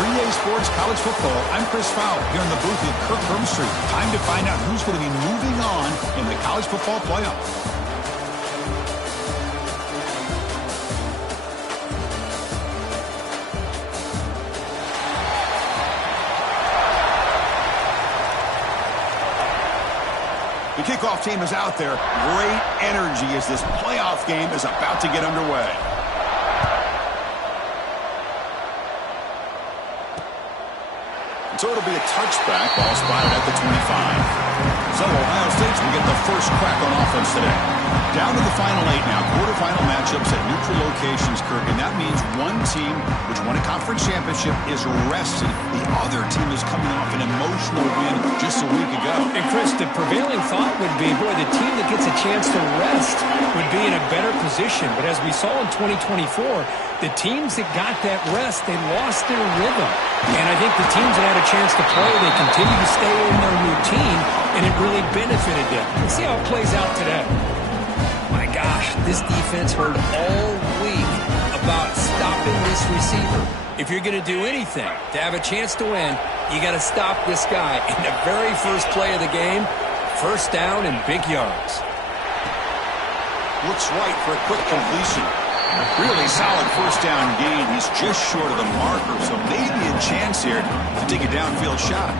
3A Sports College Football. I'm Chris Fowler here in the booth with Kirk Hermstreet. Time to find out who's going to be moving on in the college football playoff. The kickoff team is out there. Great energy as this playoff game is about to get underway. So it'll be a touchback, ball spotted at the 25. So Ohio State's will get the first crack on offense today. Down to the final 8 now. Quarterfinal matchups at neutral locations, Kirk. And that means one team which won a conference championship is rested. The other team is coming off an emotional win just a week ago. And Chris, the prevailing thought would be, boy, the team that gets a chance to rest would be in a better position. But as we saw in 2024, the teams that got that rest, they lost their rhythm. And I think the teams that had a chance to play, they continue to stay in their routine, and it really benefited them. Let's see how it plays out today. My gosh, this defense heard all week about stopping this receiver. If you're going to do anything to have a chance to win, you got to stop this guy. In the very first play of the game, first down and big yards. Looks right for a quick completion. Really solid first down gain. He's just short of the marker, so maybe a chance here to take a downfield shot.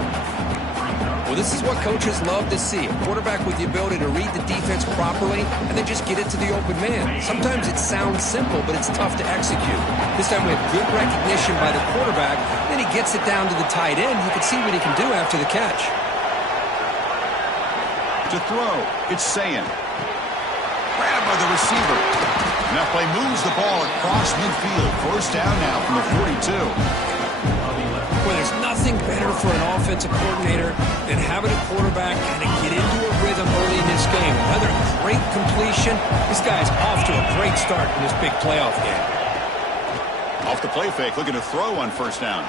Well, this is what coaches love to see. A quarterback with the ability to read the defense properly and then just get it to the open man. Sometimes it sounds simple, but it's tough to execute. This time we have good recognition by the quarterback. Then he gets it down to the tight end. You can see what he can do after the catch. To throw, it's Sayin. Grabbed by the receiver. And that play moves the ball across midfield. First down now from the 42. Well, there's nothing better for an offensive coordinator than having a quarterback kind of get into a rhythm early in this game. Another great completion. This guy's off to a great start in this big playoff game. Off the play fake, looking to throw on first down.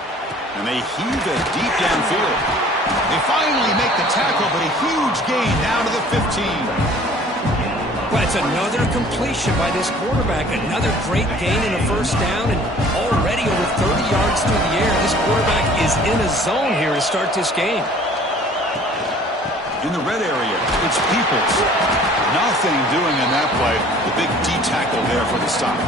And they heave it deep downfield. They finally make the tackle, but a huge gain down to the 15. Well, it's another completion by this quarterback. Another great gain in a first down, and already over 30 yards through the air. This quarterback is in a zone here to start this game. In the red area, it's Peoples. Nothing doing in that play. The big D tackle there for the stop.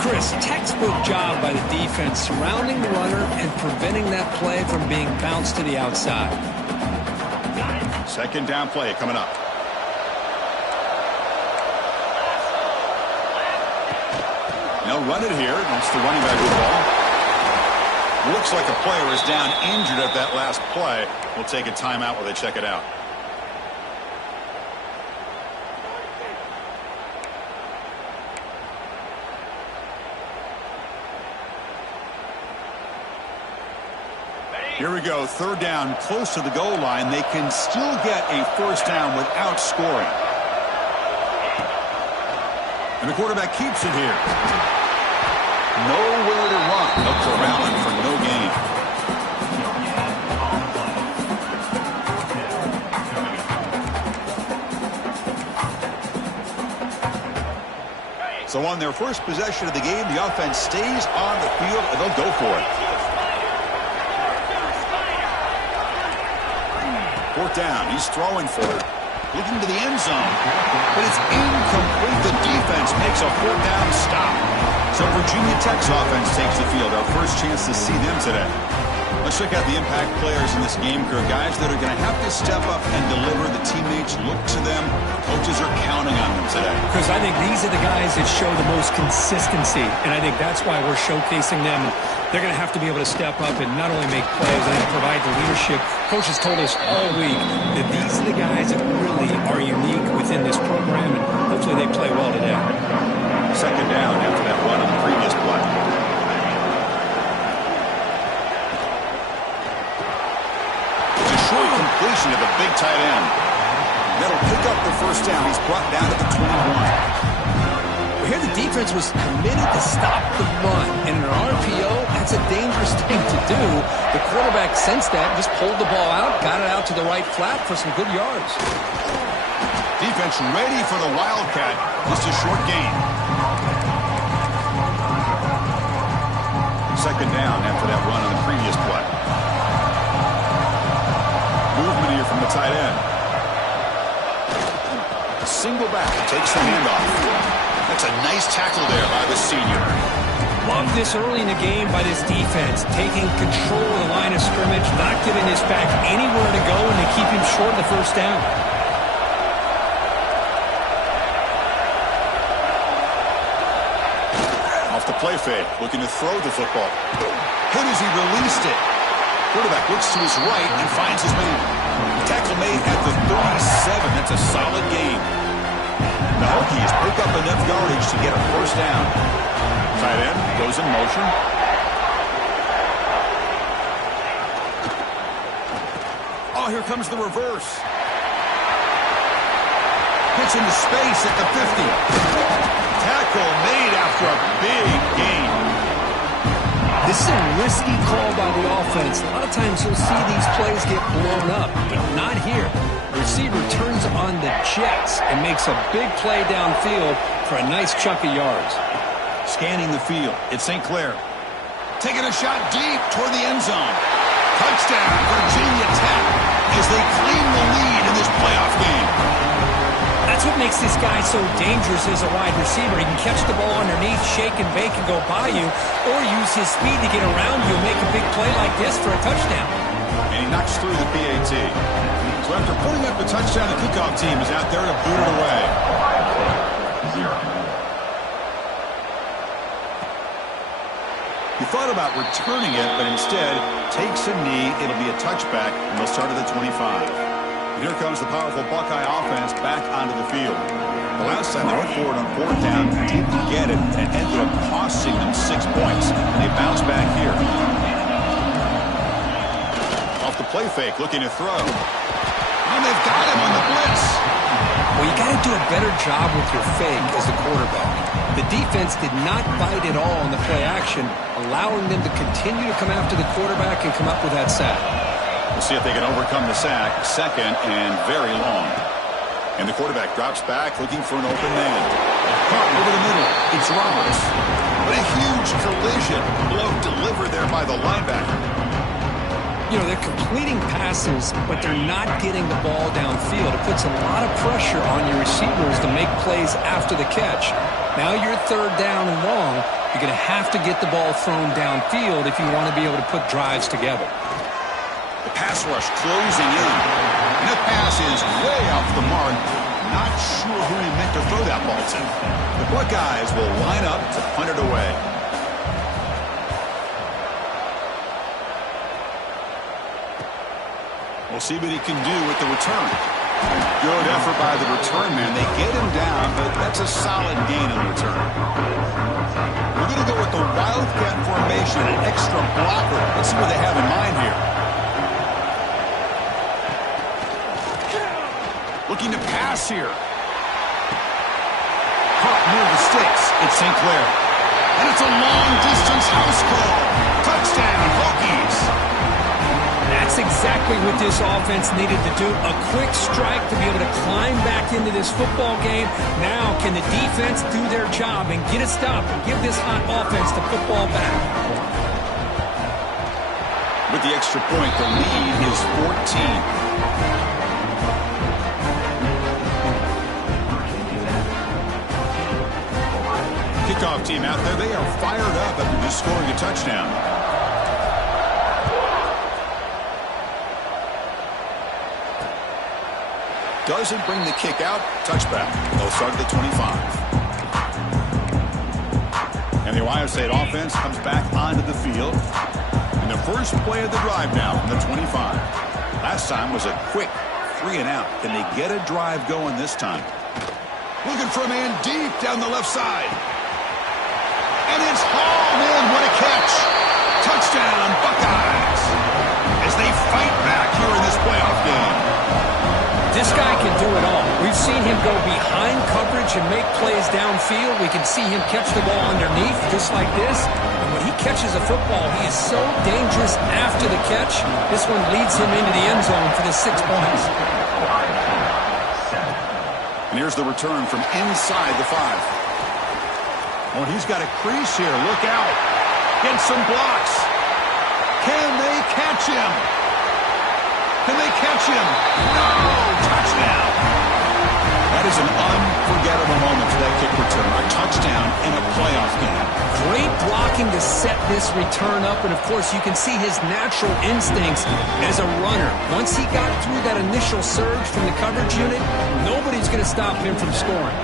Chris, textbook job by the defense surrounding the runner and preventing that play from being bounced to the outside. Second down play coming up. They'll run it here. That's the running back with the ball. Looks like a player is down injured at that last play. We'll take a timeout while they check it out. Here we go. Third down, close to the goal line. They can still get a first down without scoring. And the quarterback keeps it here. Nowhere to run. They'll corral him for no gain. So on their first possession of the game, the offense stays on the field, and they'll go for it. Fourth down. He's throwing for it. Looking to the end zone. But it's incomplete. The defense makes a fourth down stop. So Virginia Tech's offense takes the field. Our first chance to see them today. Let's check out the impact players in this game, Kirk. Guys that are going to have to step up and deliver. The teammates look to them. Coaches are counting on them today. Because I think these are the guys that show the most consistency. And I think that's why we're showcasing them. They're going to have to be able to step up and not only make plays and provide the leadership. Coach has told us all week that these are the guys that really are unique within this program, and hopefully they play well today. Second down after that run on the previous play. It's a short completion to the big tight end. That'll pick up the first down. He's brought down to the 21. Here the defense was committed to stop the run. And in an RPO, that's a dangerous thing to do. The quarterback sensed that, just pulled the ball out, got it out to the right flat for some good yards. Defense ready for the Wildcat. Just a short gain. Second down after that run on the previous play. Movement here from the tight end. Single back takes the handoff. That's a nice tackle there by the senior. Love this early in the game by this defense, taking control of the line of scrimmage, not giving this back anywhere to go, and they keep him short of the first down. Off the play fake, looking to throw the football. Hit as he released it. Quarterback looks to his right and finds his man. Tackle made at the 37. That's a solid gain. The Hokies pick up enough yardage to get a first down. Tight end goes in motion. Oh, here comes the reverse. Hits into space at the 50. Tackle made after a big gain. This is a risky call by the offense. A lot of times you'll see these plays get blown up, but not here. The receiver turns on the jets and makes a big play downfield for a nice chunk of yards. Scanning the field, it's St. Clair. Taking a shot deep toward the end zone. Touchdown, Virginia Tech, as they claim the lead in this playoff game. That's what makes this guy so dangerous as a wide receiver. He can catch the ball underneath, shake and bake and go by you, or use his speed to get around you and make a big play like this for a touchdown. And he knocks through the PAT. So after putting up the touchdown, the kickoff team is out there to boot it away. He thought about returning it, but instead takes a knee. It'll be a touchback, and they'll start at the 25. And here comes the powerful Buckeye offense back onto the field. The last time they went forward on fourth down, didn't get it, and ended up costing them 6 points. And they bounce back here. Off the play fake, looking to throw. And they've got him on the blitz. Well, you got to do a better job with your fake as a quarterback. The defense did not bite at all on the play action, allowing them to continue to come after the quarterback and come up with that sack. We'll see if they can overcome the sack. Second and very long. And the quarterback drops back, looking for an open man. Caught over the middle. It's Roberts. But a huge collision. Blow delivered there by the linebacker. You know, they're completing passes, but they're not getting the ball downfield. It puts a lot of pressure on your receivers to make plays after the catch. Now you're third down and long. You're going to have to get the ball thrown downfield if you want to be able to put drives together. The pass rush closing in. And that pass is way off the mark. Not sure who he meant to throw that ball to. The Buckeyes will line up to punt it away. We'll see what he can do with the return. Good effort by the return man. They get him down, but that's a solid gain in return. We're going to go with the Wildcat formation, an extra blocker. Let's see what they have in mind here. Looking to pass here. Caught near the sticks. It's St. Clair. And it's a long-distance house call. Touchdown, Hokies. That's exactly what this offense needed to do. A quick strike to be able to climb back into this football game. Now, can the defense do their job and get a stop and give this hot offense the football back? With the extra point, the lead is 14. Kickoff team out there, they are fired up after just scoring a touchdown. Doesn't bring the kick out. Touchback. They'll start at the 25. And the Ohio State offense comes back onto the field. And the first play of the drive now from the 25. Last time was a quick 3 and out. Can they get a drive going this time? Looking for a man deep down the left side. And it's hauled in. What a catch. Touchdown, Buckeyes. As they fight back here in this playoff game. This guy can do it all. We've seen him go behind coverage and make plays downfield. We can see him catch the ball underneath just like this. And when he catches a football, he is so dangerous after the catch. This one leads him into the end zone for the 6 points. And here's the return from inside the 5. Oh, he's got a crease here. Look out. Gets some blocks. Can they catch him? Can they catch him? No! Touchdown! That is an unforgettable moment for that kick return. A touchdown in a playoff game. Great blocking to set this return up, and of course you can see his natural instincts as a runner. Once he got through that initial surge from the coverage unit, nobody's going to stop him from scoring.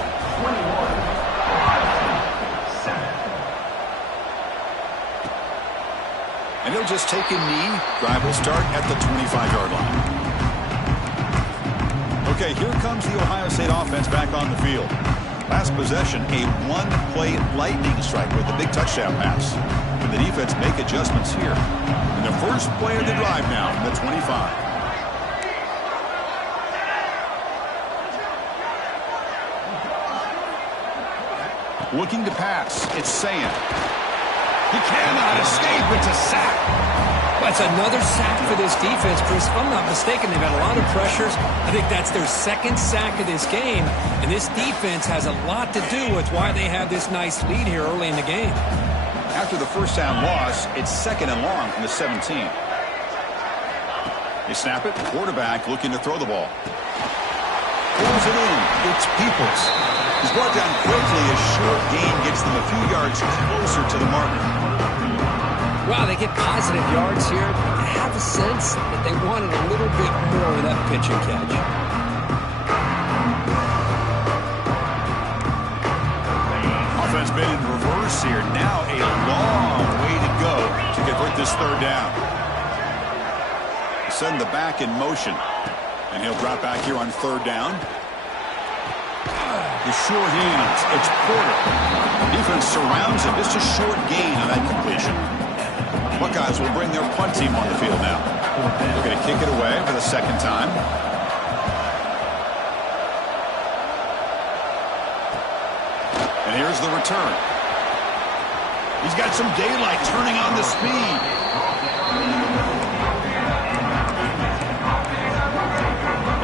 And he'll just take a knee. Drive will start at the 25-yard line. Okay, here comes the Ohio State offense back on the field. Last possession, a one-play lightning strike with a big touchdown pass. Can the defense make adjustments here? And the first play of the drive now from the 25. Looking to pass. It's Sand. He cannot escape. It's a sack. That's another sack for this defense, Chris. If I'm not mistaken, they've had a lot of pressures. I think that's their second sack of this game, and this defense has a lot to do with why they have this nice lead here early in the game. After the first down loss, it's 2nd and long from the 17. They snap it. Quarterback looking to throw the ball. Pulls it in. It's Peoples. He's brought down quickly. A short gain gets them a few yards closer to the marker. Wow, they get positive yards here. I have a sense that they wanted a little bit more of that pitch and catch. Offense made in reverse here. Now a long way to go to convert this third down. Send the back in motion. And he'll drop back here on third down. The sure hands. It's Porter. Defense surrounds him. Just a short gain on that completion. Buckeyes will bring their punt team on the field now. They're going to kick it away for the second time. And here's the return. He's got some daylight turning on the speed.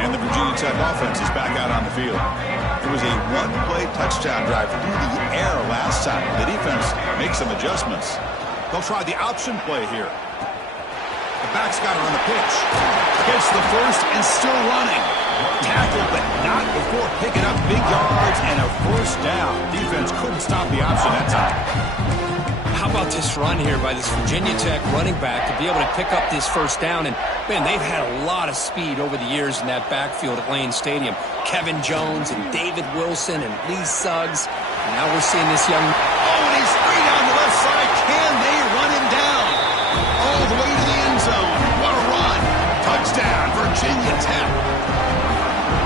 And the Virginia Tech offense is back out on the field. It was a one-play touchdown drive through the air last time. The defense makes some adjustments. They'll try the option play here. The back's got her on the pitch. Gets the first and still running. Tackled, but not before picking up big yards and a first down. Defense couldn't stop the option that time. How about this run here by this Virginia Tech running back to be able to pick up this first down? And, man, they've had a lot of speed over the years in that backfield at Lane Stadium. Kevin Jones and David Wilson and Lee Suggs. And now we're seeing this young... Oh, and he's free down the left side. Can they run him down? All the way to the end zone. What a run. Touchdown, Virginia Tech.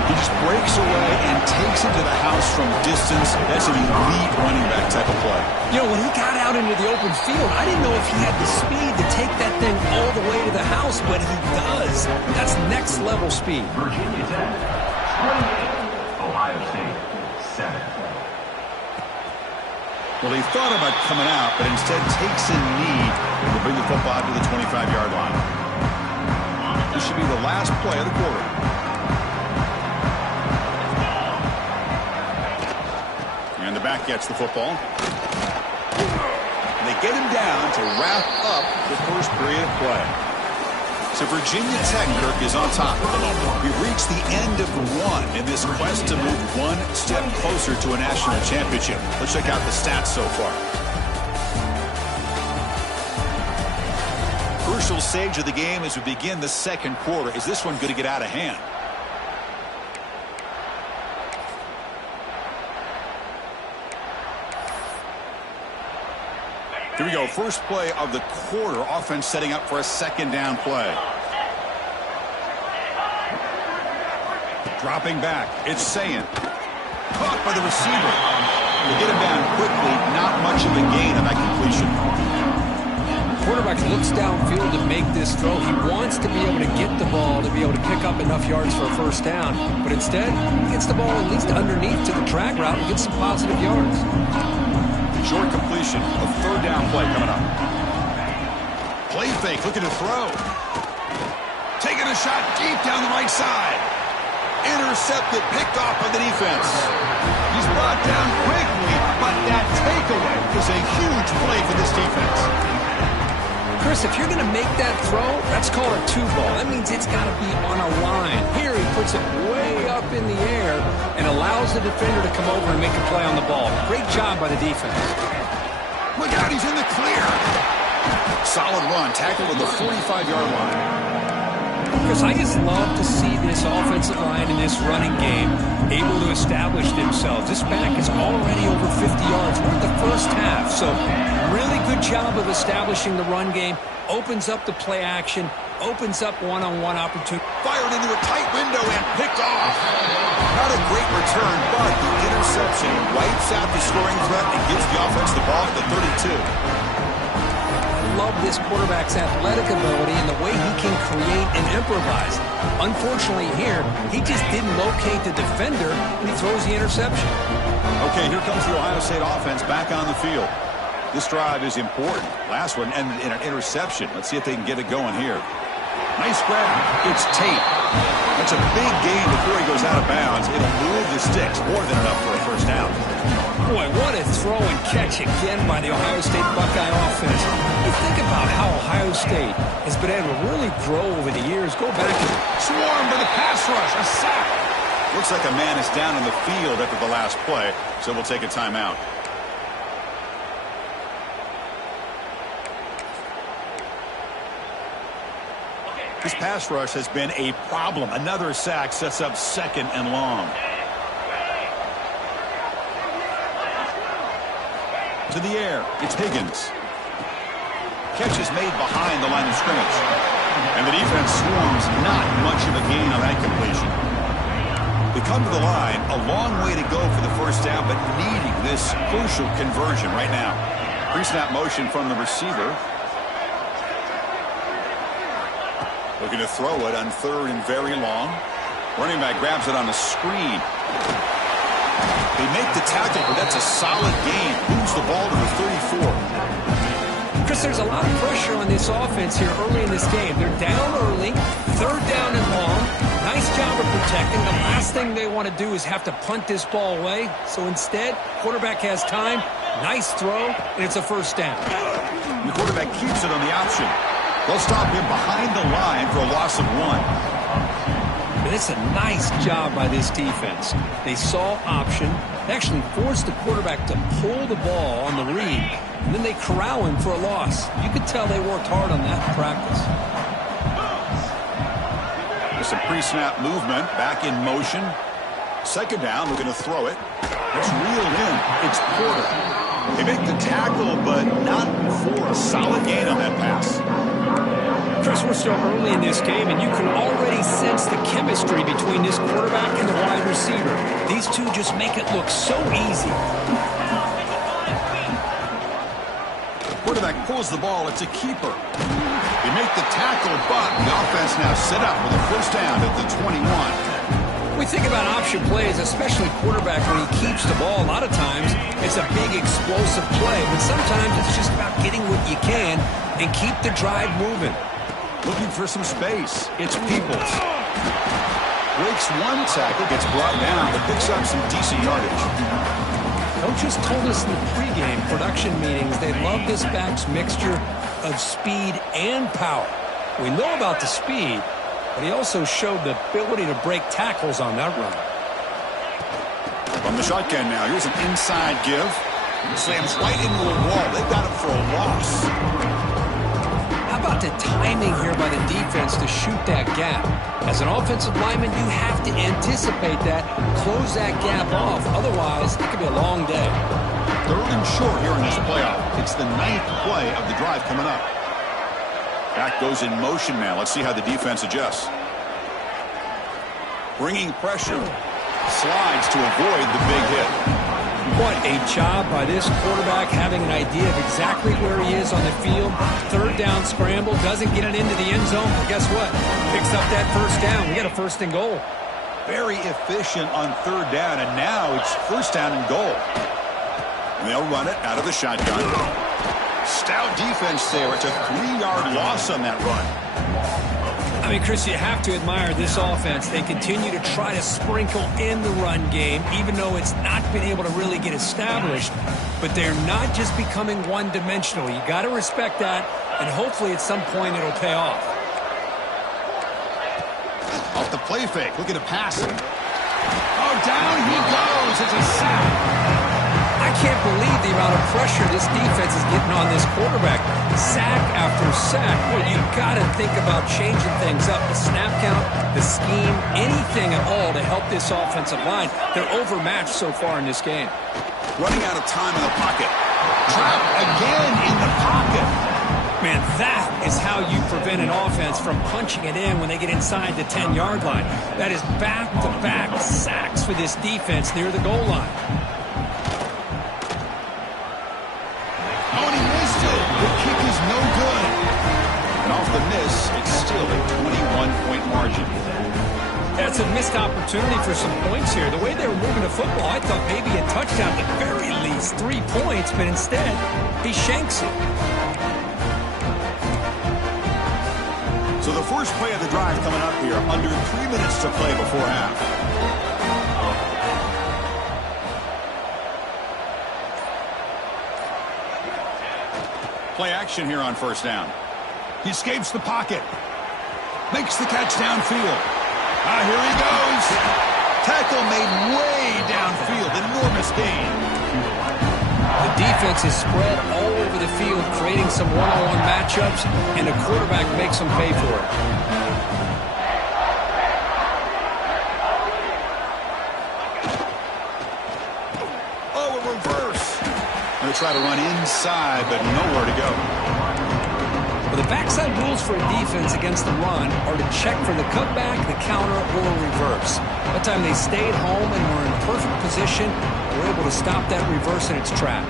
He just breaks away and takes it to the house from distance. That's an elite running back type of play. You know, when he got out into the open field, I didn't know if he had the speed to take that thing all the way to the house, but he does. That's next-level speed. Virginia Tech, 28. Ohio State, 7. Well, he thought about coming out, but instead takes a knee to bring the football to the 25-yard line. This should be the last play of the quarter. And the back gets the football. And they get him down to wrap up the first period of play. So Virginia Tech, Kirk, is on top. We've reached the end of one in this quest to move one step closer to a national championship. Let's check out the stats so far. Crucial stage of the game as we begin the second quarter. Is this one going to get out of hand? Here we go. First play of the quarter. Offense setting up for a second down play. Dropping back. It's Sand. Caught by the receiver. They get him down quickly. Not much of a gain on that completion. Quarterback looks downfield to make this throw. He wants to be able to get the ball to be able to pick up enough yards for a first down. But instead, he gets the ball at least underneath to the drag route and gets some positive yards. Short completion. A third down play coming up. Play fake, looking to throw. Taking a shot deep down the right side. Intercepted, picked off by the defense. He's brought down quickly, but that takeaway is a huge play for this defense. Chris, if you're going to make that throw, that's called a two ball. That means it's got to be on a line. Here he puts it way up in the air and allows the defender to come over and make a play on the ball. Great job by the defense. Look out, he's in the clear. Solid run, tackled at the 45-yard line. Chris, I just love to see this offensive line in this running game able to establish themselves. This back is already over 50 yards. We're in the first half, so really good job of establishing the run game. Opens up the play action, opens up one-on-one opportunity. Fired into a tight window and picked off. Not a great return, but the interception wipes out the scoring threat and gives the offense the ball at the 32. Love this quarterback's athletic ability and the way he can create and improvise. Unfortunately here, he just didn't locate the defender when he throws the interception. Okay, here comes the Ohio State offense back on the field. This drive is important. Last one ended in an interception. Let's see if they can get it going here. Nice grab. It's Tate. That's a big gain before he goes out of bounds. It'll move the sticks. More than enough for a first down. Boy, what a throw and catch again by the Ohio State Buckeye offense. You think about how Ohio State has been able to really grow over the years. Go back and swarm for the pass rush. A sack. Looks like a man is down on the field after the last play, so we'll take a timeout. This pass rush has been a problem. Another sack sets up 2nd and long. To the air, it's Higgins. Catch is made behind the line of scrimmage. And the defense swarms, not much of a gain on that completion. They come to the line, a long way to go for the first down, but needing this crucial conversion right now. Pre-snap motion from the receiver. Looking to throw it on 3rd and very long. Running back grabs it on the screen. They make the tackle, but that's a solid gain. Moves the ball to the 34. Chris, there's a lot of pressure on this offense here early in this game. They're down early, 3rd down and long. Nice job of protecting. The last thing they want to do is have to punt this ball away. So instead, quarterback has time. Nice throw, and it's a first down. The quarterback keeps it on the option. They'll stop him behind the line for a loss of 1. And it's a nice job by this defense. They saw option. They actually forced the quarterback to pull the ball on the read, and then they corral him for a loss. You could tell they worked hard on that in practice. There's some pre-snap movement, back in motion. 2nd down, looking to throw it. It's reeled in. It's Porter. They make the tackle, but not for a solid gain on that pass. Chris, we're still early in this game, and you can already sense the chemistry between this quarterback and the wide receiver. These two just make it look so easy. Quarterback pulls the ball. It's a keeper. They make the tackle, but the offense now set up with a first down at the 21. We think about option plays, especially quarterback when he keeps the ball. A lot of times, it's a big explosive play, but sometimes it's just about getting what you can and keep the drive moving. Looking for some space. It's Peoples. Breaks one tackle, gets brought down, but picks up some decent yardage. Coaches told us in the pregame production meetings they love this back's mixture of speed and power. We know about the speed, but he also showed the ability to break tackles on that run. From the shotgun now, here's an inside give. Slams right into a wall. They've got him for a loss. How about the timing here by the defense to shoot that gap? As an offensive lineman, you have to anticipate that, close that gap off. Otherwise, it could be a long day. 3rd and short here in this playoff. It's the 9th play of the drive coming up. Back goes in motion now. Let's see how the defense adjusts. Bringing pressure. Slides to avoid the big hit. What a job by this quarterback having an idea of exactly where he is on the field. 3rd down scramble, doesn't get it into the end zone. But guess what? Picks up that first down. We got a 1st and goal. Very efficient on 3rd down, and now it's 1st down and goal. And they'll run it out of the shotgun. Stout defense there. It's a 3-yard loss on that run. I mean, Chris, you have to admire this offense. They continue to try to sprinkle in the run game, even though it's not been able to really get established. But they're not just becoming one-dimensional. You got to respect that, and hopefully at some point it'll pay off. Off the play fake, looking to pass it. Oh, down he goes. It's a sack. I can't believe the amount of pressure this defense is getting on this quarterback. Sack after sack. Well, you've got to think about changing things up. The snap count, the scheme, anything at all to help this offensive line. They're overmatched so far in this game. Running out of time in the pocket. Trapped again in the pocket. Man, that is how you prevent an offense from punching it in when they get inside the 10-yard line. That is back-to-back sacks for this defense near the goal line. Oh, and he missed it. The kick is no good. And off the miss, it's still a 21-point margin. That's a missed opportunity for some points here. The way they were moving the football, I thought maybe a touchdown, at the very least 3 points, but instead, he shanks it. So the first play of the drive coming up here, under 3 minutes to play before half. Play action here on first down. He escapes the pocket. Makes the catch downfield. Here he goes. Tackle made way downfield. Enormous gain. The defense is spread all over the field, creating some one-on-one matchups, and the quarterback makes them pay for it. Oh, a reverse. They'll try to run inside, but nowhere to go. Well, the backside rules for a defense against the run are to check for the cutback, the counter, or reverse. That time they stayed home and were in perfect position. They were able to stop that reverse in its track.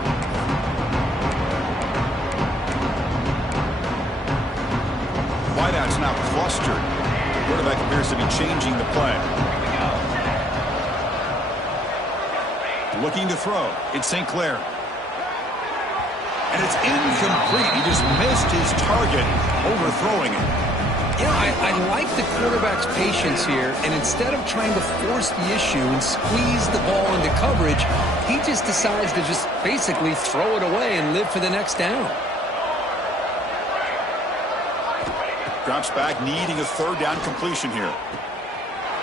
Wideout's now clustered. Quarterback appears to be changing the play. Looking to throw. It's St. Clair. And it's incomplete. He just missed his target, overthrowing it. You know, I like the quarterback's patience here, and instead of trying to force the issue and squeeze the ball into coverage, he just decides to just basically throw it away and live for the next down. Drops back, needing a third down completion here.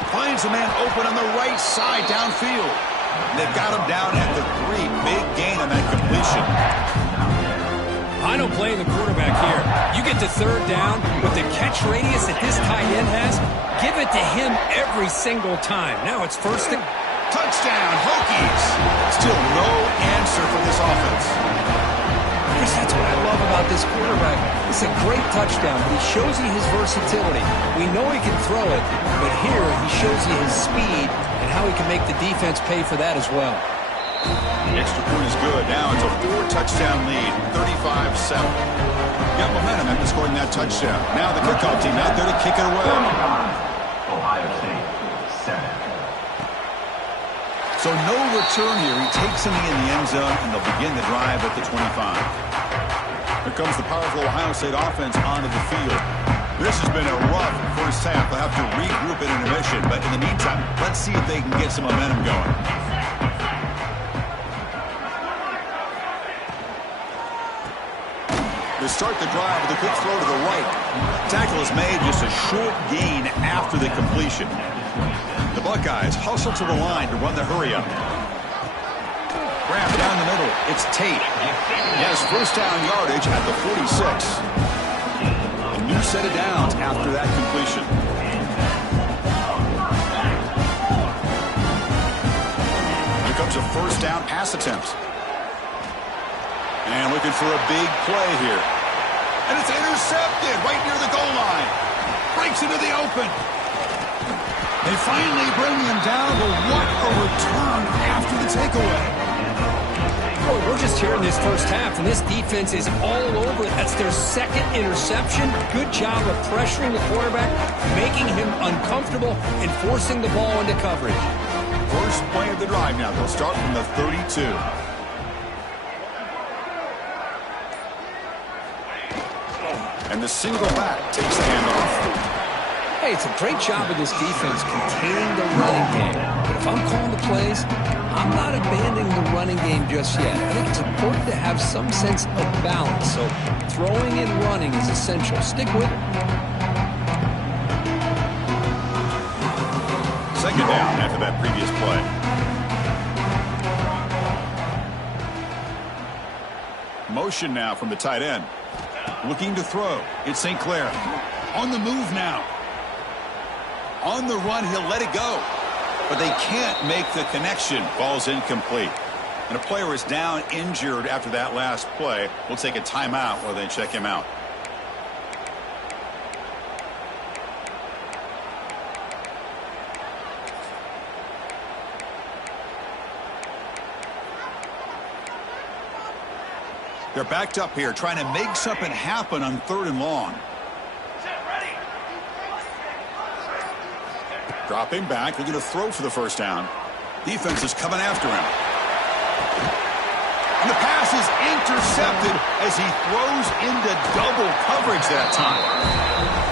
Finds a man open on the right side downfield. They've got him down at the 3. Big gain on that completion. I don't blame the quarterback here. You get to third down with the catch radius that this tight end has, give it to him every single time. Now it's first and... Touchdown, Hokies. Still no answer for this offense. Chris, that's what I love about this quarterback. It's a great touchdown, but he shows you his versatility. We know he can throw it, but here he shows you his speed and how he can make the defense pay for that as well. The extra point is good. Now it's a 4-touchdown lead, 35-7. Got momentum after scoring that touchdown. Now the kickoff team out there to kick it away. Ohio State, 7. So no return here. He takes him in the end zone, and they'll begin the drive at the 25. Here comes the powerful Ohio State offense onto the field. This has been a rough first half. They'll have to regroup in intermission, but in the meantime, let's see if they can get some momentum going. To start the drive with a quick throw to the right. Tackle is made, just a short gain after the completion. The Buckeyes hustle to the line to run the hurry-up. Grab down the middle. It's Tate. He has first down yardage at the 46. A new set of downs after that completion. Here comes a first down pass attempt. And looking for a big play here. And it's intercepted right near the goal line. Breaks into the open. They finally bring him down, but what a return after the takeaway. Boy, we're just here in this first half, and this defense is all over. That's their second interception. Good job of pressuring the quarterback, making him uncomfortable, and forcing the ball into coverage. First play of the drive now. They'll start from the 32. And the single back takes the handoff. Hey, it's a great job of this defense containing the running game. But if I'm calling the plays, I'm not abandoning the running game just yet. I think it's important to have some sense of balance. So throwing and running is essential. Stick with it. Second down after that previous play. Motion now from the tight end. Looking to throw. It's St. Clair. On the move now. On the run, he'll let it go. But they can't make the connection. Ball's incomplete. And a player is down injured after that last play. We'll take a timeout while they check him out. They're backed up here, trying to make something happen on 3rd and long. Dropping back, looking to throw for the first down. Defense is coming after him. And the pass is intercepted as he throws into double coverage that time.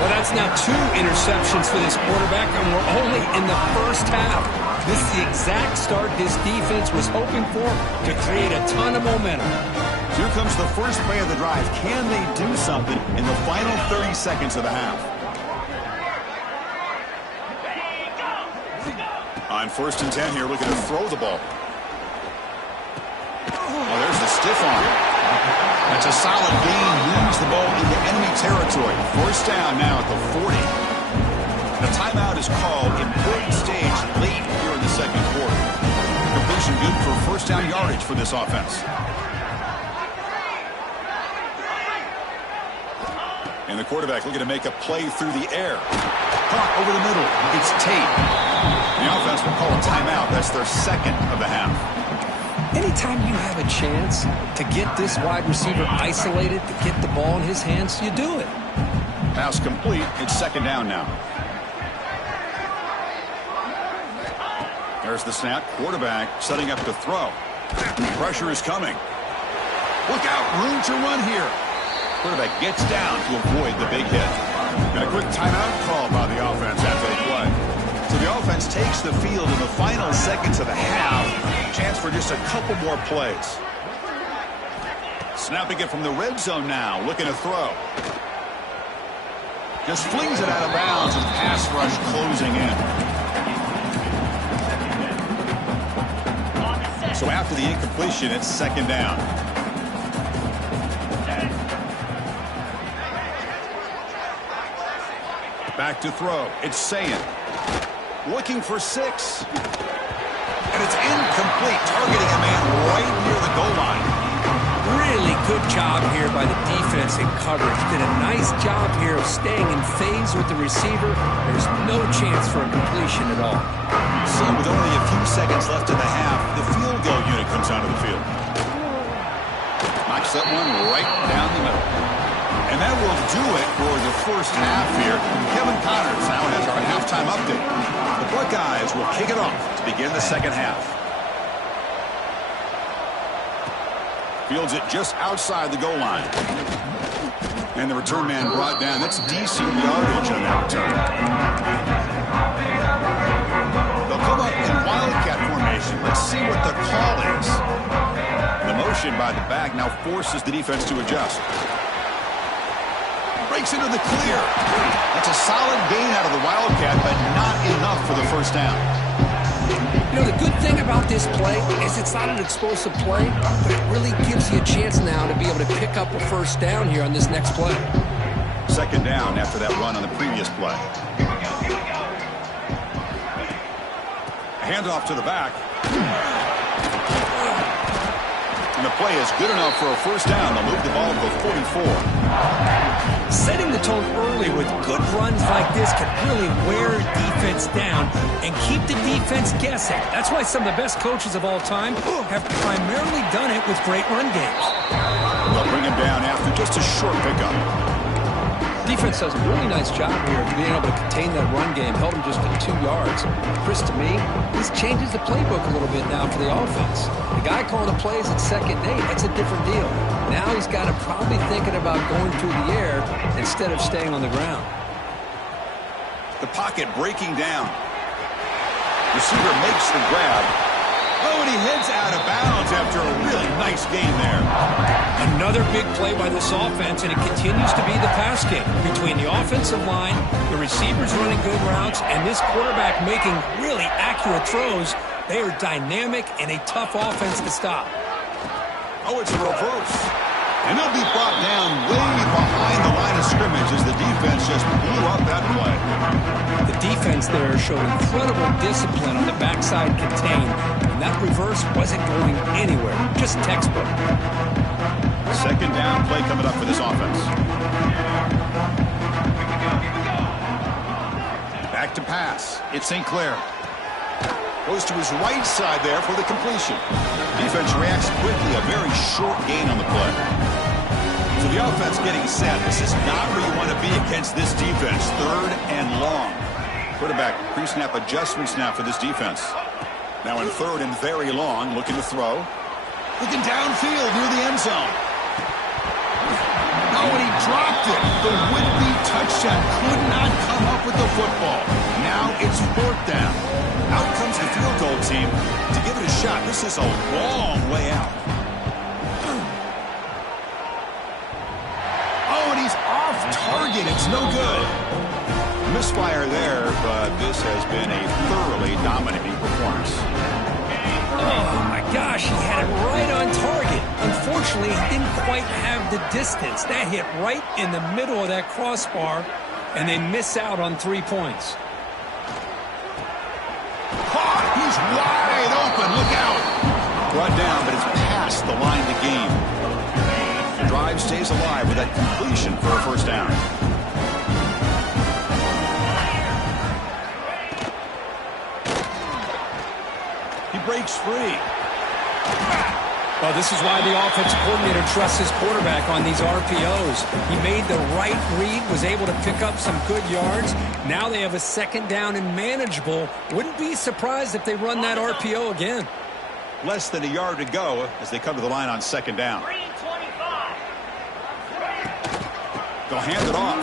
Well, that's now 2 interceptions for this quarterback, and we're only in the first half. This is the exact start this defense was hoping for to create a ton of momentum. Here comes the first play of the drive. Can they do something in the final 30 seconds of the half? On 1st and 10 here, looking to throw the ball. Oh, there's the stiff arm. That's a solid gain. Moves the ball into enemy territory. First down now at the 40. The timeout is called. Important stage late here in the second quarter. Completion good for first down yardage for this offense. And the quarterback looking to make a play through the air. Caught over the middle. It's Tate. The offense will call a timeout. That's their second of the half. Anytime you have a chance to get this wide receiver isolated, to get the ball in his hands, you do it. Pass complete. It's second down now. There's the snap. Quarterback setting up to throw. Pressure is coming. Look out. Room to run here. Quarterback gets down to avoid the big hit. And a quick timeout call by the offense after the play. So the offense takes the field in the final seconds of the half. Chance for just a couple more plays. Snapping it from the red zone now. Looking to throw. Just flings it out of bounds and pass rush closing in. So after the incompletion, it's second down. Back to throw. It's Sayan. Looking for 6. And it's incomplete. Targeting a man right near the goal line. Really good job here by the defense in coverage. Did a nice job here of staying in phase with the receiver. There's no chance for a completion at all. So with only a few seconds left in the half, the field goal unit comes onto the field. Knocks that one right down the middle. And that will do it for the first half here. Kevin Connors now has our halftime update. The Buckeyes will kick it off to begin the second half. Fields it just outside the goal line. And the return man brought down. That's decent yardage on that return. They'll come up in Wildcat formation. Let's see what the call is. The motion by the back now forces the defense to adjust. Breaks into the clear. That's a solid gain out of the Wildcat, but not enough for the first down. You know, the good thing about this play is it's not an explosive play, but it really gives you a chance now to be able to pick up a first down here on this next play. Second down after that run on the previous play. Handoff to the back. And the play is good enough for a first down. They'll move the ball to the 44. Setting the tone early with good runs like this can really wear defense down and keep the defense guessing. That's why some of the best coaches of all time have primarily done it with great run games. They'll bring him down after just a short pickup. Defense does a really nice job here of being able to contain that run game. Held him just to 2 yards. Chris, to me, this changes the playbook a little bit now for the offense. The guy calling the plays at 2nd and 8, that's a different deal. Now he's got to probably thinking about going through the air instead of staying on the ground. The pocket breaking down. Receiver makes the grab. Oh, and he heads out of bounds after a really nice gain there. Another big play by this offense, and it continues to be the pass game. Between the offensive line, the receivers running good routes, and this quarterback making really accurate throws, they are dynamic and a tough offense to stop. Oh, it's a reverse. And they'll be brought down way behind the line of scrimmage as the defense just blew up that play. The defense there showed incredible discipline on the backside contained, and that reverse wasn't going anywhere, just textbook. Second down play coming up for this offense. Back to pass. It's St. Clair. Goes to his right side there for the completion. Defense reacts quickly. A very short gain on the play. So the offense getting set. This is not where you want to be against this defense. Third and long. Quarterback pre-snap adjustments now for this defense. Now in third and very long. Looking to throw. Looking downfield near the end zone. Oh, and he dropped it. The would-be touchdown could not come up with the football. Now it's fourth down. Out comes the field goal team to give it a shot. This is a long way out. Oh, and he's off target. It's no good. Misfire there, but this has been a thoroughly dominating performance. Oh, my gosh, he had it right on target. Unfortunately, he didn't quite have the distance. That hit right in the middle of that crossbar, and they miss out on 3 points. He's wide open. Look out. Brought down, but it's past the line to gain. The drive stays alive with that completion for a first down. He breaks free. Well, this is why the offensive coordinator trusts his quarterback on these RPOs. He made the right read, was able to pick up some good yards. Now they have a second down and manageable. Wouldn't be surprised if they run that RPO again. Less than a yard to go as they come to the line on second down. They'll hand it off.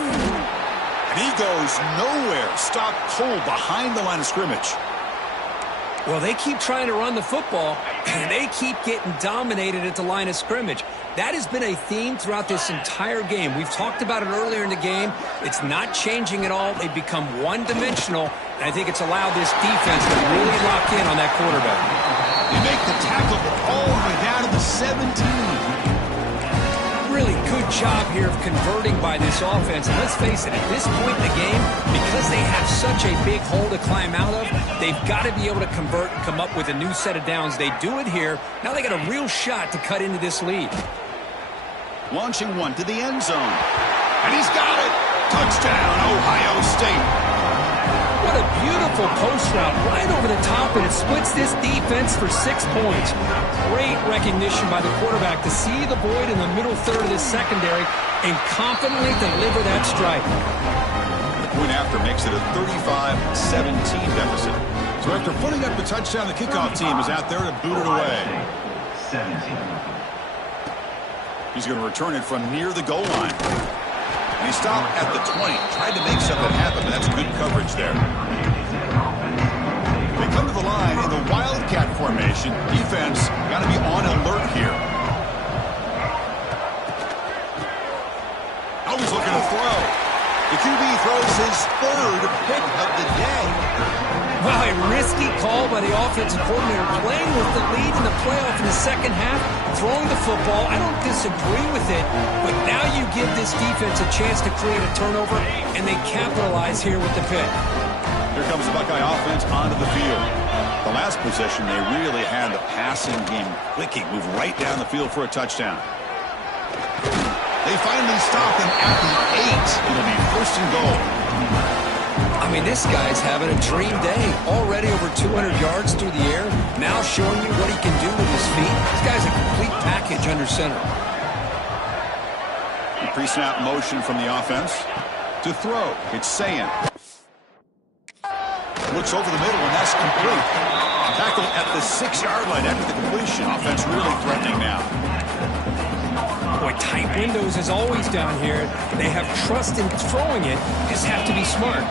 And he goes nowhere. Stopped cold behind the line of scrimmage. Well, they keep trying to run the football, and they keep getting dominated at the line of scrimmage. That has been a theme throughout this entire game. We've talked about it earlier in the game. It's not changing at all. They've become one-dimensional, and I think it's allowed this defense to really lock in on that quarterback. They make the tackle all the way down to the 17. Really good job here of converting by this offense. And let's face it, at this point in the game, because they have such a big hole to climb out of, they've got to be able to convert and come up with a new set of downs. They do it here. Now they got a real shot to cut into this lead. Launching one to the end zone. And he's got it. Touchdown, Ohio State. What a beautiful post route right over the top, and it splits this defense for 6 points. Great recognition by the quarterback to see the void in the middle third of this secondary and confidently deliver that strike. The point after makes it a 35-17 deficit. So after putting up the touchdown, the kickoff team is out there to boot it away. 17. He's going to return it from near the goal line. And he stopped at the 20. Tried to make something happen, but that's good coverage there. They come to the line in the Wildcat formation. Defense got to be on alert here. Always looking to throw. The QB throws his third pick of the day. Well, a risky call by the offensive coordinator, playing with the lead in the playoff in the second half, throwing the football. I don't disagree with it, but now you give this defense a chance to create a turnover, and they capitalize here with the pick. Here comes the Buckeye offense onto the field. The last possession, they really had the passing game clicking, move right down the field for a touchdown. They finally stop him at the 8. It'll be first and goal. I mean, this guy's having a dream day. Already over 200 yards through the air. Now showing you what he can do with his feet. This guy's a complete package under center. Pre-snap motion from the offense. To throw, it's Sayin. Looks over the middle, and that's complete. Tackled at the 6-yard line after the completion. Offense really threatening now. Boy, tight windows as always down here. They have trust in throwing it. Just have to be smart.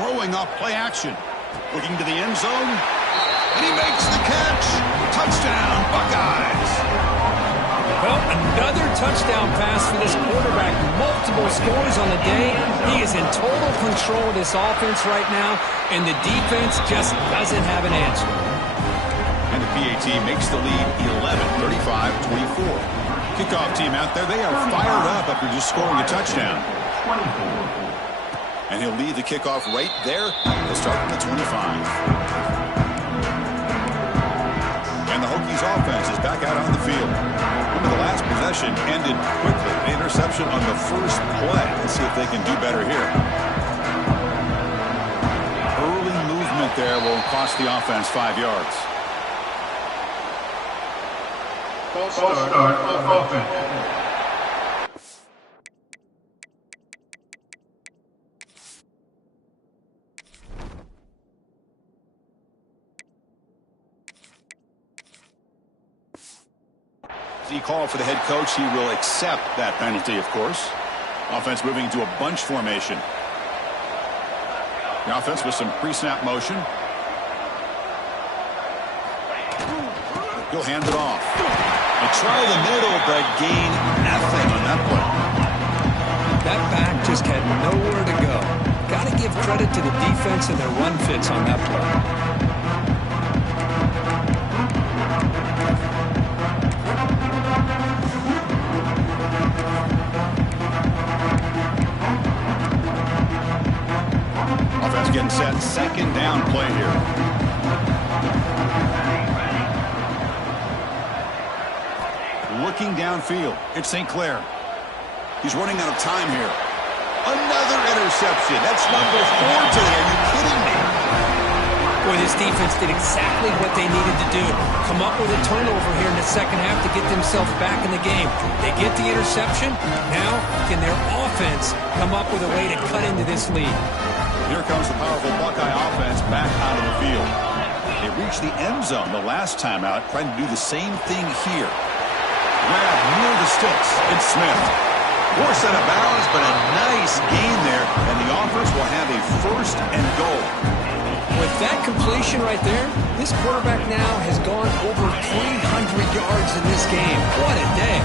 throwing off play action. Looking to the end zone. And he makes the catch. Touchdown, Buckeyes. Well, another touchdown pass for this quarterback. Multiple scores on the day. He is in total control of this offense right now, and the defense just doesn't have an answer. And the PAT makes the lead 11, 35-24. Kickoff team out there, they are fired up after just scoring a touchdown. And he'll lead the kickoff right there. He'll start from the 25. And the Hokies offense is back out on the field. Remember, the last possession ended quickly. The interception on the first play. Let's see if they can do better here. Early movement there will cost the offense 5 yards. False start of offense. He called for the head coach. He will accept that penalty, of course. Offense moving into a bunch formation. The offense with some pre-snap motion. He'll hand it off. They try the middle, but gain nothing on that play. That back just had nowhere to go. Got to give credit to the defense and their run fits on that play. Getting set, second down play here. Looking downfield, it's St. Clair. He's running out of time here. Another interception. That's number 4 today. Are you kidding me? Boy, this defense did exactly what they needed to do. Come up with a turnover here in the second half to get themselves back in the game. They get the interception. Now, can their offense come up with a way to cut into this lead? Here comes the powerful Buckeye offense back out of the field. They reached the end zone the last time out, trying to do the same thing here. Grab near the sticks. It's Smith. Forced out of bounds, but a nice gain there, and the offense will have a first and goal. With that completion right there, this quarterback now has gone over 300 yards in this game. What a day.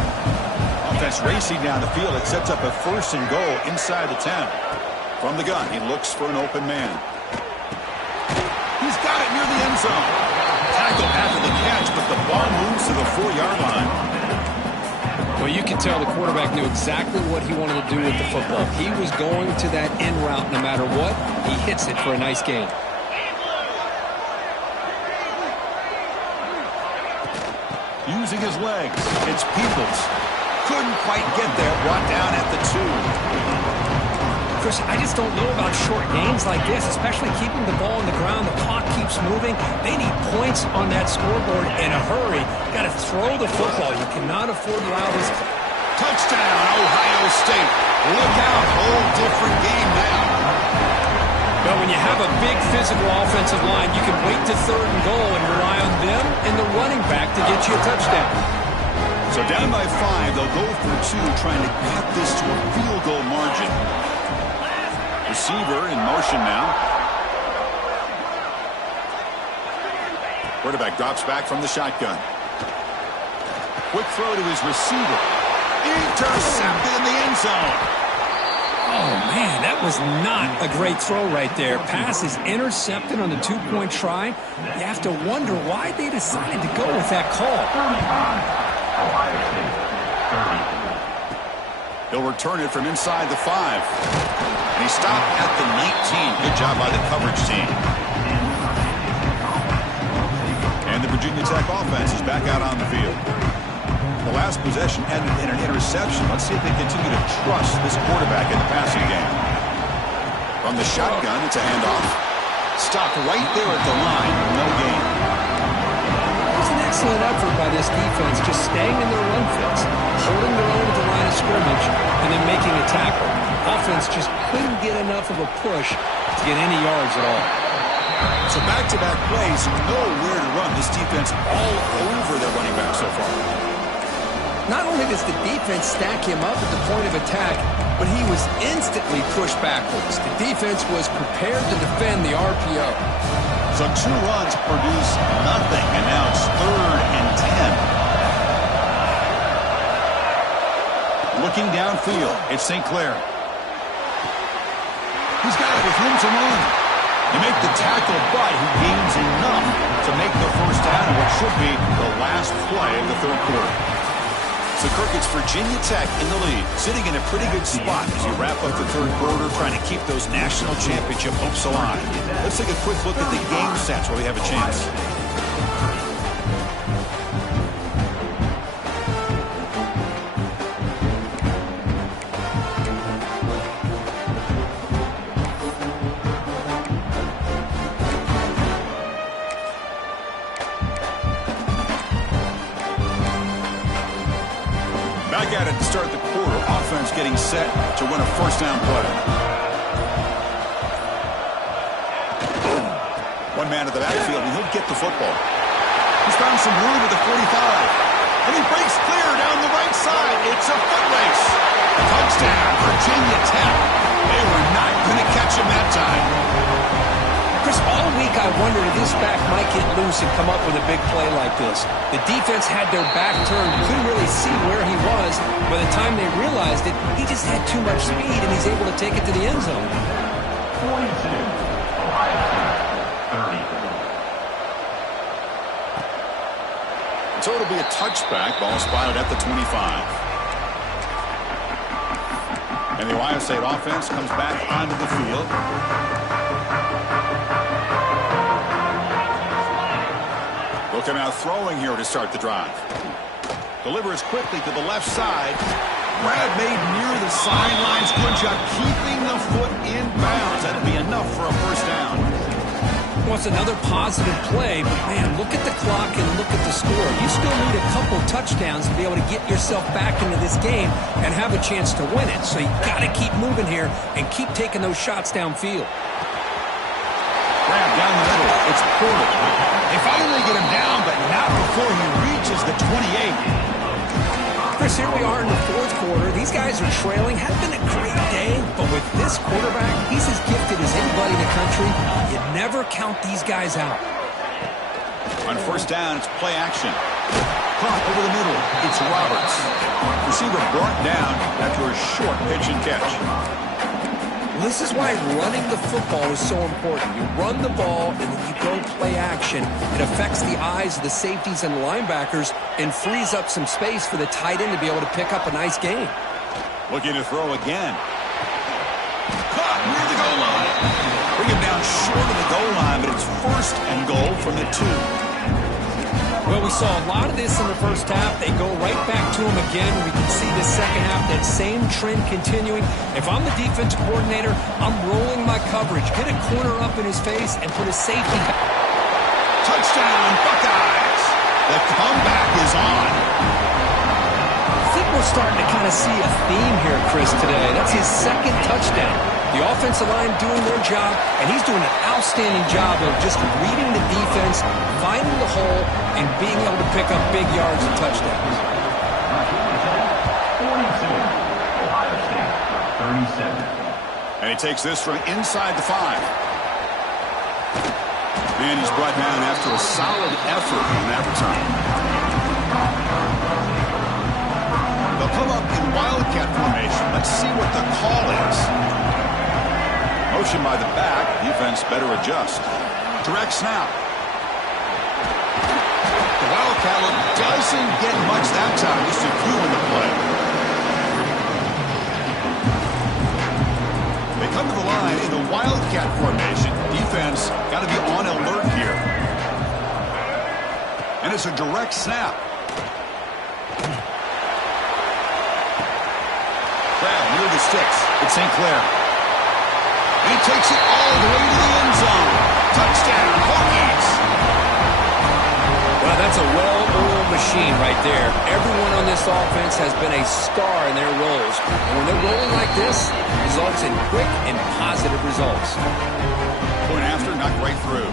Offense racing down the field. It sets up a first and goal inside the 10. From the gun, he looks for an open man. He's got it near the end zone. Tackle after the catch, but the ball moves to the 4-yard line. Well, you can tell the quarterback knew exactly what he wanted to do with the football. He was going to that end route no matter what. He hits it for a nice gain. Using his legs, it's Peoples. Couldn't quite get there, brought down at the 2. Chris, I just don't know about short gains like this, especially keeping the ball on the ground. The clock keeps moving. They need points on that scoreboard in a hurry. Got to throw the football. You cannot afford to allow this. Touchdown, Ohio State. Look out, whole different game now. But when you have a big physical offensive line, you can wait to third and goal and rely on them and the running back to get you a touchdown. So down by 5, they'll go for 2, trying to cut this to a field goal margin. Receiver in motion now. Quarterback drops back from the shotgun. Quick throw to his receiver. Intercepted in the end zone. Oh, man, that was not a great throw right there. Pass is intercepted on the 2-point try. You have to wonder why they decided to go with that call. He'll return it from inside the 5. And he stopped at the 19. Good job by the coverage team. And the Virginia Tech offense is back out on the field. The last possession ended in an interception. Let's see if they continue to trust this quarterback in the passing game. From the shotgun, it's a handoff. Stopped right there at the line. No gain. It was an excellent effort by this defense, just staying in their run fits, holding their own at the line of scrimmage, and then making a tackle. Offense just couldn't get enough of a push to get any yards at all. So back-to-back plays, nowhere to run. This defense all over their running back so far. Not only does the defense stack him up at the point of attack, but he was instantly pushed backwards. The defense was prepared to defend the RPO. So 2 runs produce nothing, and now it's 3rd and 10. Looking downfield, it's St. Clair. He's got it with room to run. They make the tackle, but he gains enough to make the first down in what should be the last play of the 3rd quarter. So, Kirk, it's Virginia Tech in the lead, sitting in a pretty good spot as you wrap up the 3rd quarter, trying to keep those national championship hopes alive. Let's take a quick look at the game stats where we have a chance. Back at it to start the quarter. Offense getting set to win a first down play. One man at the backfield, and he'll get the football. He's found some room at the 45. And he breaks clear down the right side. It's a foot race. Touchdown, Virginia Tech. They were not going to catch him that time. Chris, all week I wondered if this back might get loose and come up with a big play like this. The defense had their back turned, couldn't really see where he was. By the time they realized it, he just had too much speed, and he's able to take it to the end zone. 42, Ohio State, 30. So it'll be a touchback. Ball spotted at the 25. And the Ohio State offense comes back onto the field. They'll come out throwing here to start the drive. Delivers quickly to the left side. Grab made near the sidelines. Good job keeping the foot in bounds. That'd be enough for a first down. Well, it's another positive play, but man, look at the clock and look at the score. You still need a couple touchdowns to be able to get yourself back into this game and have a chance to win it. So you got to keep moving here and keep taking those shots downfield. Grab down the middle. It's Porter. They finally get him down, but not before he reaches the 28. Chris, here we are in the 4th quarter. These guys are trailing. Had been a great day, but with this quarterback, he's as gifted as anybody in the country. You never count these guys out. On first down, it's play action. Caught over the middle. It's Roberts. Receiver brought down after a short pitch and catch. This is why running the football is so important. You run the ball, and then you go play action. It affects the eyes of the safeties and linebackers and frees up some space for the tight end to be able to pick up a nice game. Looking to throw again. Caught near the goal line. Bring him down short of the goal line, but it's 1st and goal from the 2. Well, we saw a lot of this in the first half. They go right back to him again. We can see the second half, that same trend continuing. If I'm the defensive coordinator, I'm rolling my coverage. Get a corner up in his face and put a safety back. Touchdown, Buckeyes. The comeback is on. I think we're starting to kind of see a theme here, Chris, today. That's his 2nd touchdown. The offensive line doing their job, and he's doing an outstanding job of just reading the defense, finding the hole, and being able to pick up big yards and touchdowns. 42, Ohio State, 37. And he takes this from inside the 5. And he's brought down after a solid effort on that return. They'll come up in Wildcat formation. Let's see what the call is. Motion by the back. Defense better adjust. Direct snap. The Wildcat look doesn't get much that time. Just a few in the play. They come to the line in the Wildcat formation. Defense got to be on alert here. And it's a direct snap. Grab near the sticks. It's St. Clair. And he takes it all the way to the end zone. Touchdown, Hokies. Well, that's a well-oiled machine right there. Everyone on this offense has been a star in their roles. And when they're rolling like this, results in quick and positive results. Point after, knocked right through.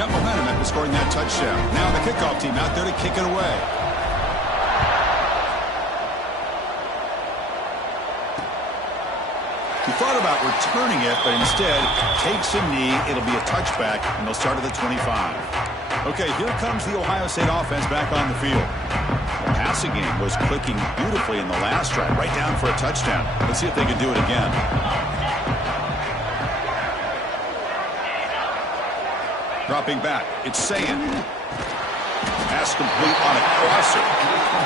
got momentum after scoring that touchdown. Now the kickoff team out there to kick it away. He thought about returning it, but instead takes a knee. It'll be a touchback, and they'll start at the 25. Okay, here comes the Ohio State offense back on the field. The passing game was clicking beautifully in the last drive, right down for a touchdown. Let's see if they can do it again. Dropping back, it's Sayan. Pass complete on a crosser.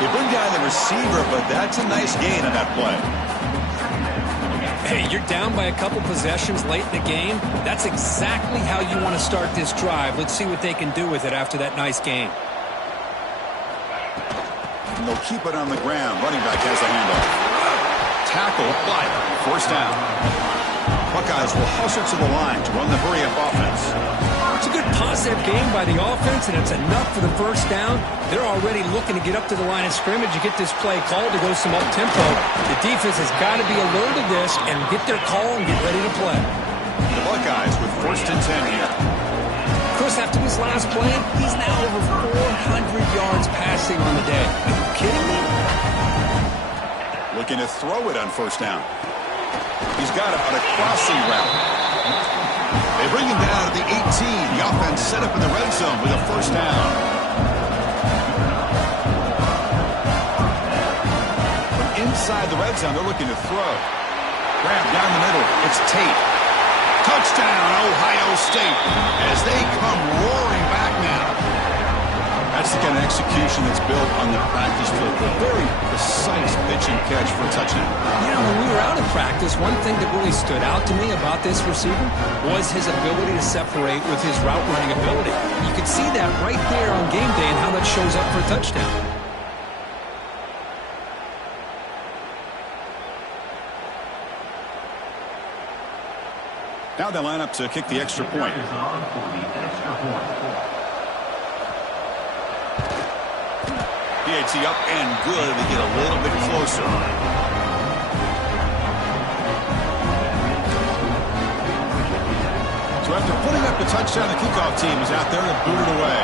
They bring down the receiver, but that's a nice gain on that play. Hey, you're down by a couple possessions late in the game. That's exactly how you want to start this drive. Let's see what they can do with it after that nice game. And they'll keep it on the ground. Running back has the handoff. Tackle, but forced down. Buckeyes will hustle to the line to run the hurry-up offense. It's a good positive game by the offense, and it's enough for the first down. They're already looking to get up to the line of scrimmage and get this play called to go some up-tempo. The defense has got to be alert of this and get their call and get ready to play. The Buckeyes with 1st and 10 here. Chris, after this last play, he's now over 400 yards passing on the day. Are you kidding me? Looking to throw it on 1st down. He's got it on a crossing route. They bring him down to the 18. The offense set up in the red zone with a 1st down. From inside the red zone, they're looking to throw. Grab down the middle. It's Tate. Touchdown, Ohio State, as they come roaring back now. That's the kind of execution that's built on the practice field. A very precise pitch and catch for a touchdown. Yeah, when we were out of practice, one thing that really stood out to me about this receiver was his ability to separate with his route running ability. You could see that right there on game day and how that shows up for a touchdown. Now they line up to kick the extra point. PAT up and good to get a little bit closer. So after putting up the touchdown, the kickoff team is out there to boot it away.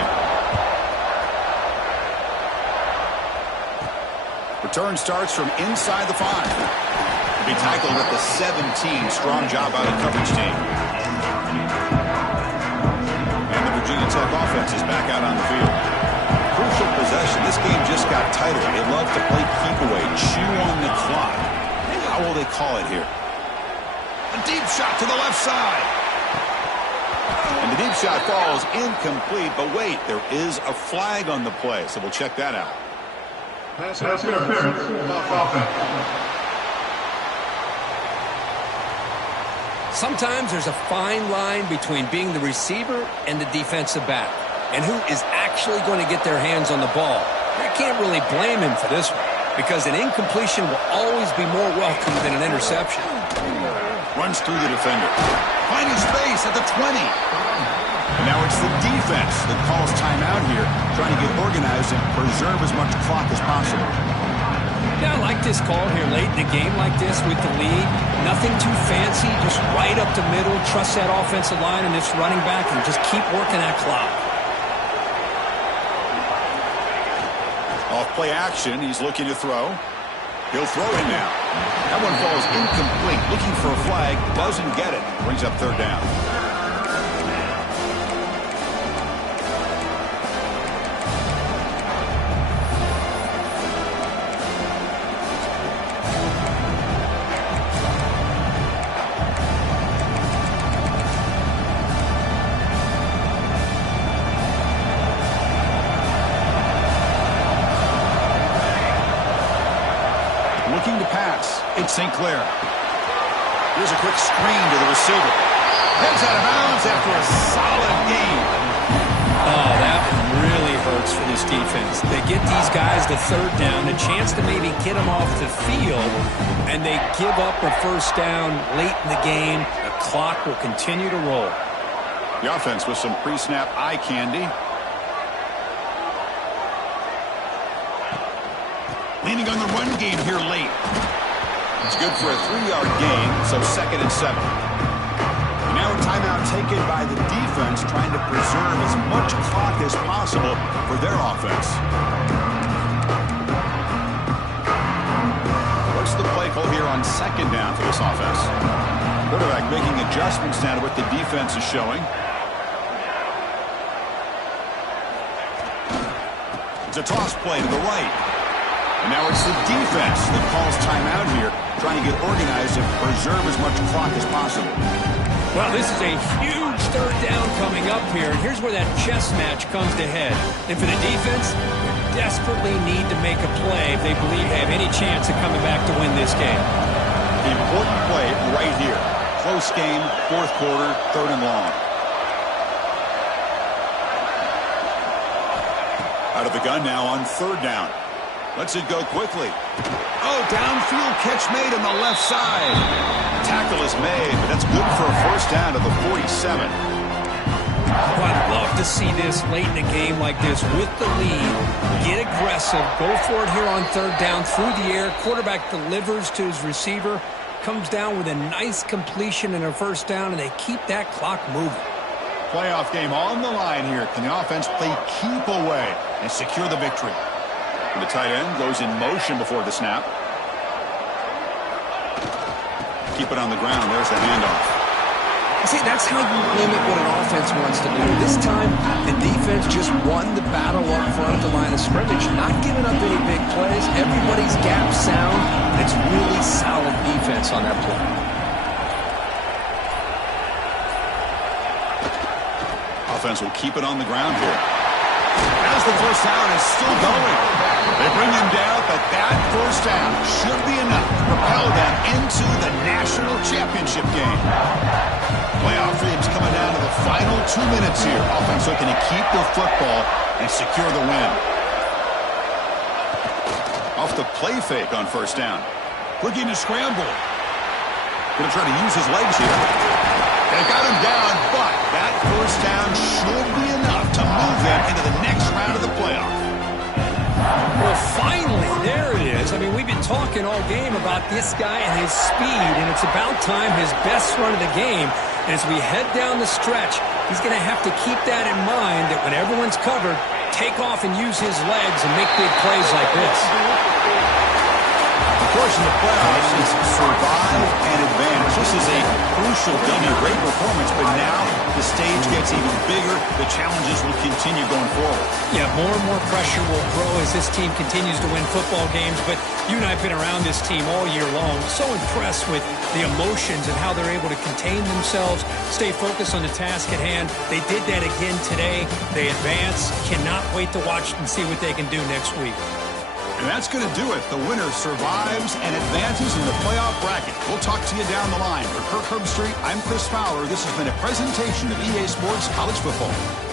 Return starts from inside the 5. To be tackled at the 17. Strong job by the coverage team. And the Virginia Tech offense is back out on the field. Crucial possession. This game just got tighter. They love to play keep away, chew on the clock. How will they call it here? A deep shot to the left side. And the deep shot falls incomplete. But wait, there is a flag on the play, so we'll check that out. Pass interference. Offense. Sometimes there's a fine line between being the receiver and the defensive back, and who is actually going to get their hands on the ball. You can't really blame him for this one, because an incompletion will always be more welcome than an interception. Runs through the defender. Finding space at the 20. And now it's the defense that calls timeout here, trying to get organized and preserve as much clock as possible. Yeah, I like this call here late in a game like this with the lead. Nothing too fancy, just right up the middle. Trust that offensive line and this running back and just keep working that clock. Off play action, he's looking to throw. He'll throw it now. That one falls incomplete. Looking for a flag, doesn't get it. Brings up 3rd down. Looking to pass. It's St. Clair. Here's a quick screen to the receiver. Heads out of bounds after a solid game. Oh, that really hurts for this defense. They get these guys the 3rd down, a chance to maybe get them off the field, and they give up a 1st down late in the game. The clock will continue to roll. The offense with some pre-snap eye candy. Leaning on the run game here late. It's good for a 3-yard gain, so 2nd and 7. And now it Timeout taken by the defense, trying to preserve as much clock as possible for their offense. What's the play call here on second down for this offense? Quarterback making adjustments now to what the defense is showing. It's a toss play to the right. And now it's the defense that calls timeout here, trying to get organized and preserve as much clock as possible. Well, this is a huge third down coming up here. Here's where that chess match comes to head. And for the defense, they desperately need to make a play if they believe they have any chance of coming back to win this game. The important play right here. Close game, fourth quarter, third and long. Out of the gun now on third down. Lets it go quickly. Oh, downfield catch made on the left side. Tackle is made, but that's good for a first down to the 47. Well, I'd love to see this late in a game like this with the lead. Get aggressive. Go for it here on third down through the air. Quarterback delivers to his receiver. Comes down with a nice completion and a first down, and they keep that clock moving. Playoff game on the line here. Can the offense play keep away and secure the victory? And the tight end goes in motion before the snap. Keep it on the ground. There's the handoff. See, that's how you limit what an offense wants to do. This time, the defense just won the battle up front at the line of scrimmage, not giving up any big plays. Everybody's gap sound. It's really solid defense on that play. Offense will keep it on the ground here. As the first down is still going. They bring him down, but that first down should be enough to propel them into the national championship game. Playoff dreams coming down to the final 2 minutes here. Offense looking to keep their football and secure the win. Off the play fake on first down. Looking to scramble. Going to try to use his legs here. They got him down, but that first down should be enough to move them into the next round of the playoff. Well, finally, there it is. I mean, we've been talking all game about this guy and his speed, and it's about time his best run of the game. And as we head down the stretch, he's going to have to keep that in mind, that when everyone's covered, take off and use his legs and make big plays like this. The course in the playoffs is survive and advance. This is a crucial W. Great performance, but now the stage gets even bigger. The challenges will continue going forward. Yeah, more and more pressure will grow as this team continues to win football games. But you and I have been around this team all year long. So impressed with the emotions and how they're able to contain themselves, stay focused on the task at hand. They did that again today. They advance. Cannot wait to watch and see what they can do next week. And that's going to do it. The winner survives and advances in the playoff bracket. We'll talk to you down the line. For Kirk Herbstreit, I'm Chris Fowler. This has been a presentation of EA Sports College Football.